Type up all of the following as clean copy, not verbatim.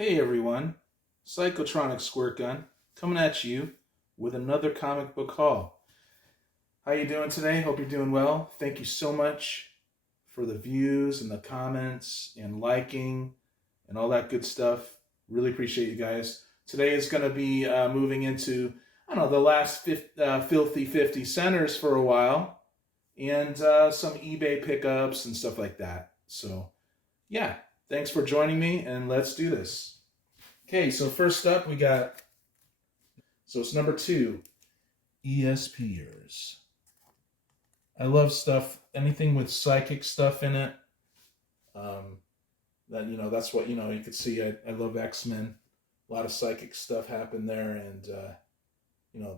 Hey everyone, Psychotronic Squirt Gun coming at you with another comic book haul. How you doing today? Hope you're doing well. Thank you so much for the views and the comments and liking and all that good stuff. Really appreciate you guys. Today is going to be moving into, I don't know, the last filthy 50 centers for a while and some eBay pickups and stuff like that. So yeah, thanks for joining me and let's do this. Okay, so first up we got, so it's number 2, ESPers. I love stuff, anything with psychic stuff in it. That's what, you could see. I love X-Men. A lot of psychic stuff happened there, and,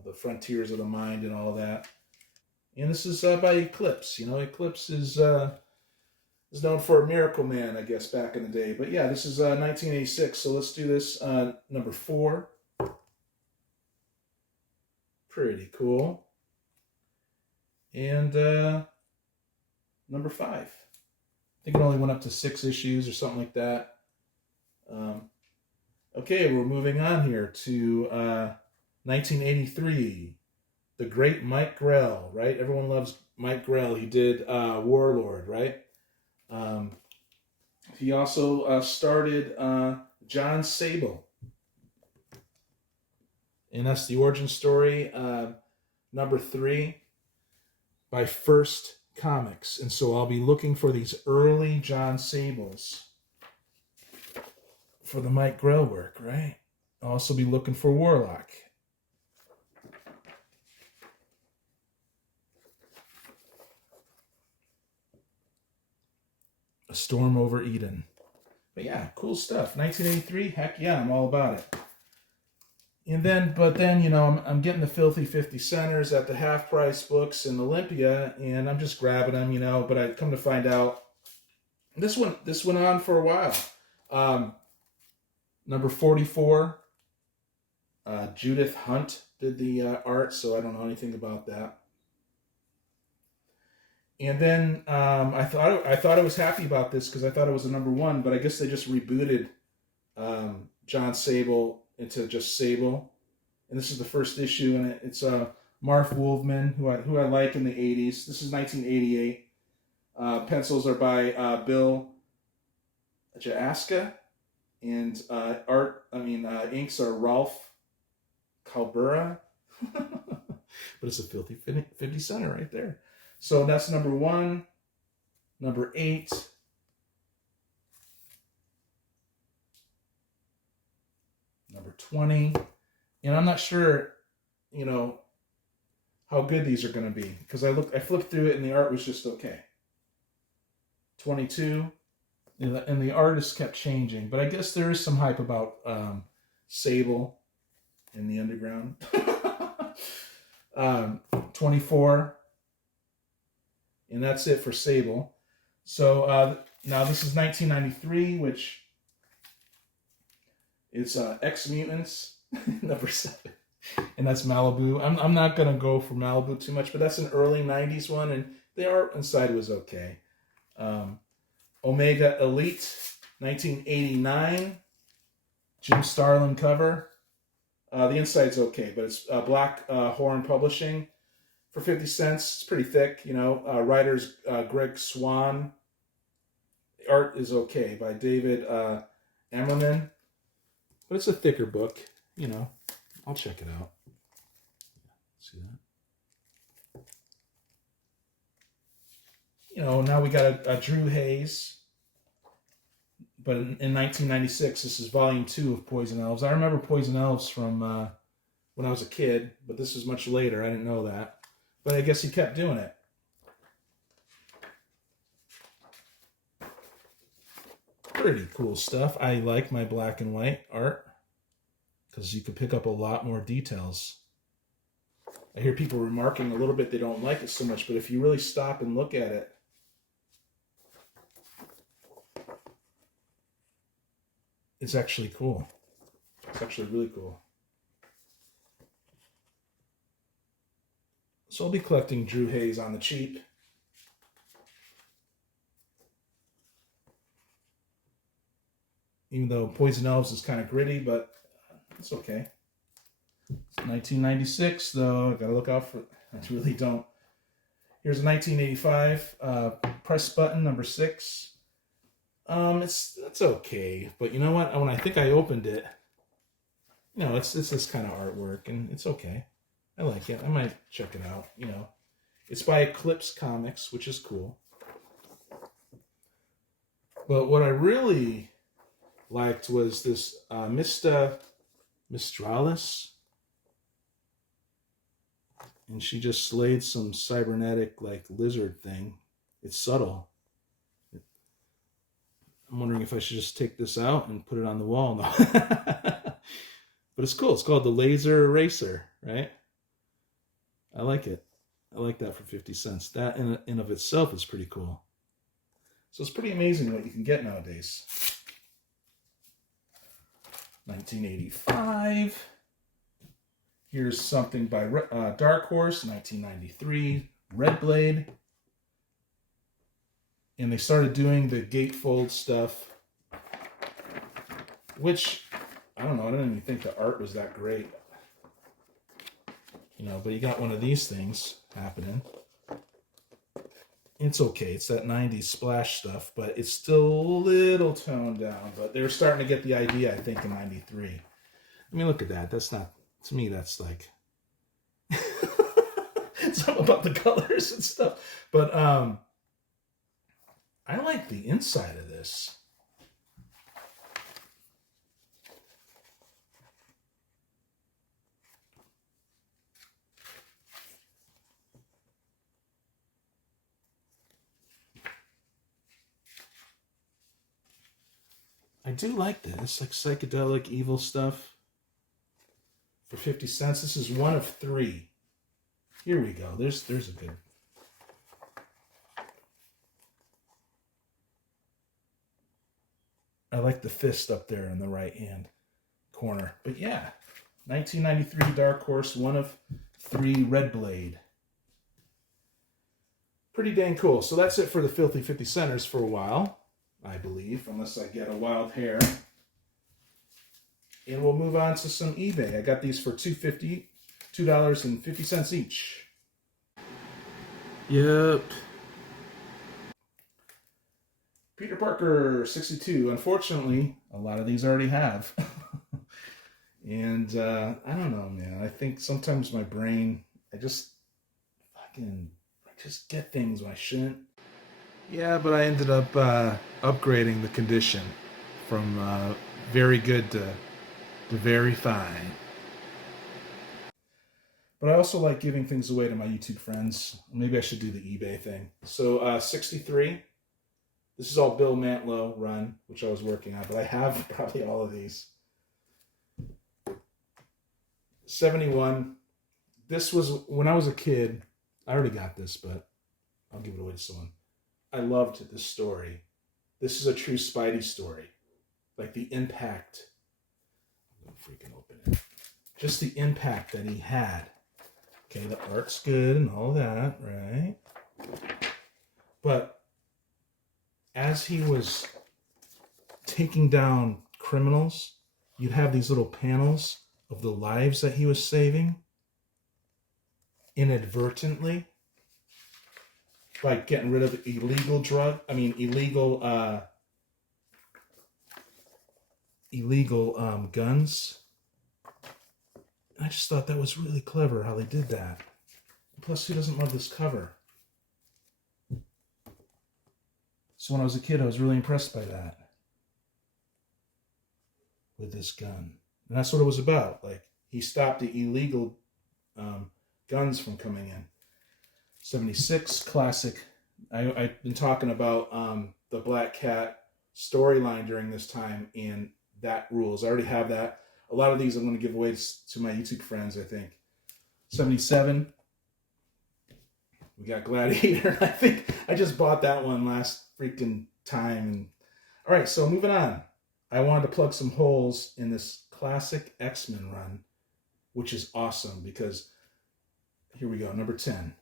the frontiers of the mind and all that. And this is by Eclipse. Eclipse is known for Miracle Man, I guess, back in the day. But yeah, this is 1986, so let's do this. Number 4. Pretty cool. And number 5. I think it only went up to 6 issues or something like that. Okay, we're moving on here to 1983. The great Mike Grell, right? Everyone loves Mike Grell. He did Warlord, right? He also started John Sable. And that's the origin story, number 3, by First Comics. And so I'll be looking for these early John Sables for the Mike Grell work, right? I'll also be looking for Warlock. A Storm Over Eden. But yeah, cool stuff. 1983, heck yeah, I'm all about it. And then, I'm getting the filthy 50 centers at the half price books in Olympia, and I'm just grabbing them, but I come to find out this went on for a while. Number 44, Judith Hunt did the art, so I don't know anything about that. And then I thought I was happy about this because I thought it was a number 1, but I guess they just rebooted John Sable into just Sable, and this is the first issue, and it's Marv Wolfman, who I like in the 80s. This is 1988. Pencils are by Bill Jaska, and inks are Ralph Calbura. But it's a filthy 50 center right there. So that's number 1, number 8. Number 20. And I'm not sure, how good these are going to be because I flipped through it and the art was just okay. 22. And the artist kept changing, but I guess there is some hype about Sable in the underground. 24. And that's it for Sable. So now this is 1993, which is X Mutants, number 7. And that's Malibu. I'm not going to go for Malibu too much, but that's an early 90s one, and the art inside was okay. Omega Elite, 1989. Jim Starlin cover. The inside's okay, but it's Black Horn Publishing for 50 cents. It's pretty thick, writer's Greg Swan. The art is okay by David Emmerman. But it's a thicker book, I'll check it out. See that? Now we got a Drew Hayes. But in 1996, this is volume 2 of Poison Elves. I remember Poison Elves from when I was a kid, but this is much later. I didn't know that. But I guess he kept doing it. Pretty cool stuff. I like my black and white art because you can pick up a lot more details. I hear people remarking a little bit they don't like it so much, but if you really stop and look at it, it's actually cool. It's actually really cool. So I'll be collecting Drew Hayes on the cheap. even though Poison Elves is kind of gritty, but it's okay. It's 1996, though. I gotta look out for. I really don't. Here's a 1985 Press Button number 6. It's okay, but you know what? When I think I opened it, you know, it's this kind of artwork, and it's okay. I like it. I might check it out. You know, it's by Eclipse Comics, which is cool. But what I really liked was this Mistralis. And she just slayed some cybernetic, like, lizard thing. It's subtle. I'm wondering if I should just take this out and put it on the wall. No. But it's cool. It's called the Laser Eraser, right? I like it. I like that for 50 cents. That in of itself is pretty cool. So it's pretty amazing what you can get nowadays. 1985. Here's something by Dark Horse, 1993, Red Blade. And they started doing the gatefold stuff, which, I don't know, I don't even think the art was that great. You know, but you got one of these things happening. It's okay, it's that 90s splash stuff, but it's still a little toned down. But they were starting to get the idea, I think, in 93. I mean, look at that. That's not... To me, that's like something about the colors and stuff. But I like the inside of this. I do like this, like psychedelic evil stuff. For 50 cents. This is one of 3. Here we go. There's a good. I like the fist up there in the right hand corner. But yeah, 1993 Dark Horse, one of 3 Red Blade. Pretty dang cool. So that's it for the Filthy 50 Centers for a while, I believe, unless I get a wild hair. And we'll move on to some eBay. I got these for $2.50 each. Yep. Peter Parker, 62. Unfortunately, a lot of these already have. And I don't know, man. I think sometimes my brain, I just get things when I shouldn't. Yeah, but I ended up upgrading the condition from very good to very fine. But I also like giving things away to my YouTube friends. Maybe I should do the eBay thing. So 63. This is all Bill Mantlo run, which I was working on, but I have probably all of these. 71. This was when I was a kid. I already got this, but I'll give it away to someone. I loved this story. This is a true Spidey story. Like the impact. Freaking open it. Just the impact that he had. Okay, the art's good and all that, right? But as he was taking down criminals, you'd have these little panels of the lives that he was saving inadvertently by getting rid of illegal guns. I just thought that was really clever how they did that. Plus, who doesn't love this cover? So when I was a kid, I was really impressed by that. With this gun. And that's what it was about. Like, he stopped the illegal guns from coming in. 76, classic. I've been talking about the Black Cat storyline during this time, and that rules. I already have that. A lot of these I'm going to give away to my YouTube friends, I think. 77. We got Gladiator. I think I just bought that one last freaking time. All right, so moving on. I wanted to plug some holes in this classic X-Men run, which is awesome because, here we go, number 10.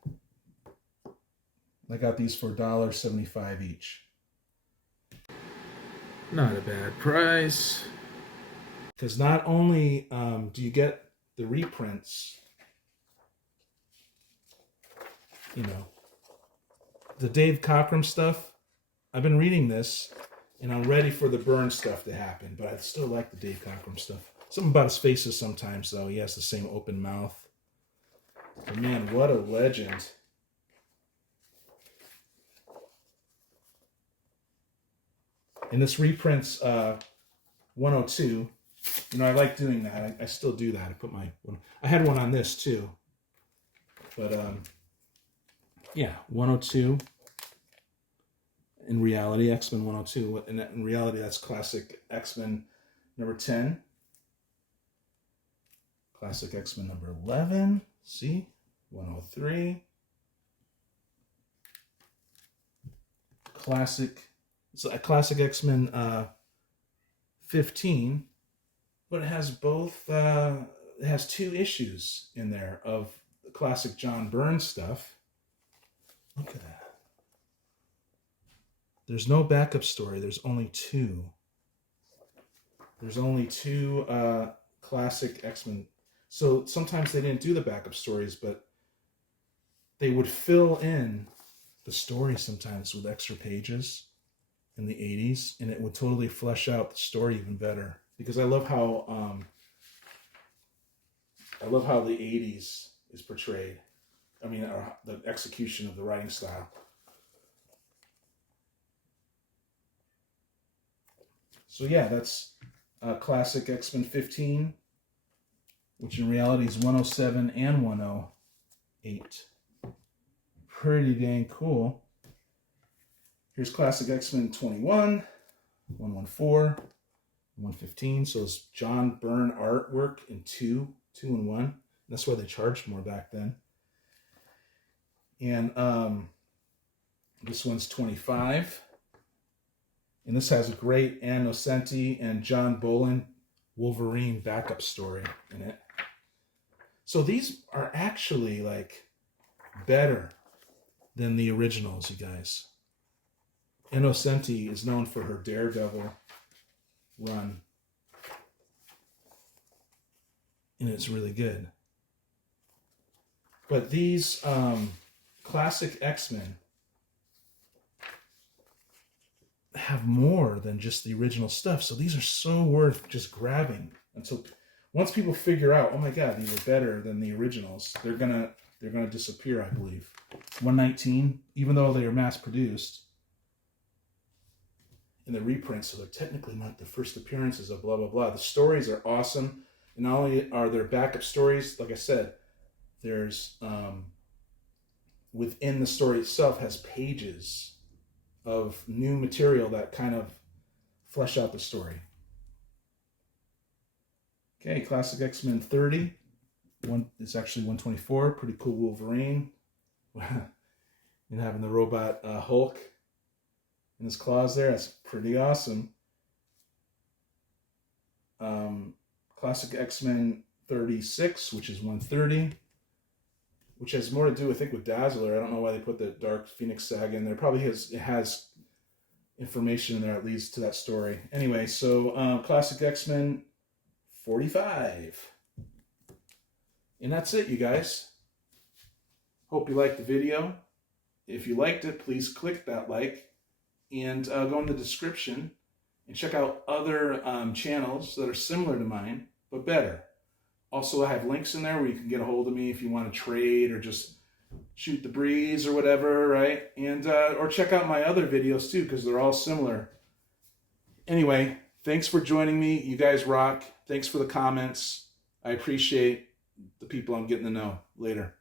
I got these for $1.75 each. Not a bad price. Because not only do you get the reprints, you know, the Dave Cockrum stuff, I've been reading this, and I'm ready for the Burn stuff to happen, but I still like the Dave Cockrum stuff. Something about his faces sometimes, though. He has the same open mouth. But man, what a legend. And this reprints 102. You know, I like doing that. I still do that. I had one on this too. But yeah, 102. In reality, X-Men 102. In reality, that's classic X-Men number 10. Classic X-Men number 11. See? 103. Classic X-Men 15. But it has both, it has 2 issues in there of the classic John Byrne stuff. Look at that. There's no backup story. There's only 2. There's only 2 classic X-Men. So sometimes they didn't do the backup stories, but they would fill in the story sometimes with extra pages in the 80s, and it would totally flesh out the story even better. Because I love how the 80s is portrayed. I mean, the execution of the writing style. So yeah, that's classic X-Men 15, which in reality is 107 and 108. Pretty dang cool. Here's classic X-Men 21, 114. 115. So it's John Byrne artwork in 2 and 1. That's why they charged more back then. And this one's 25. And this has a great Ann Nocenti and John Bolin Wolverine backup story in it. So these are actually like better than the originals, you guys. Ann Nocenti is known for her Daredevil run, and it's really good. But these classic X-Men have more than just the original stuff, so these are so worth just grabbing. Until once people figure out, oh my god, these are better than the originals, they're gonna disappear, I believe. 119, even though they are mass produced in the reprints, so they're technically not the first appearances of blah blah blah. The stories are awesome, and not only are there backup stories, like I said, there's within the story itself has pages of new material that kind of flesh out the story. Okay, classic X-Men 30. It's actually 124. Pretty cool Wolverine. And having the robot Hulk in his claws there. That's pretty awesome. Classic X-Men 36, which is 130, which has more to do, I think, with Dazzler. I don't know why they put the Dark Phoenix saga in there. Probably it has information in there that leads to that story. Anyway, so classic X-Men 45. And that's it, you guys. Hope you liked the video. If you liked it, please click that like and go in the description and check out other channels that are similar to mine, but better. Also, I have links in there where you can get a hold of me if you want to trade or just shoot the breeze or whatever, right? And or check out my other videos too, because they're all similar. Anyway, thanks for joining me. You guys rock. Thanks for the comments. I appreciate the people I'm getting to know. Later.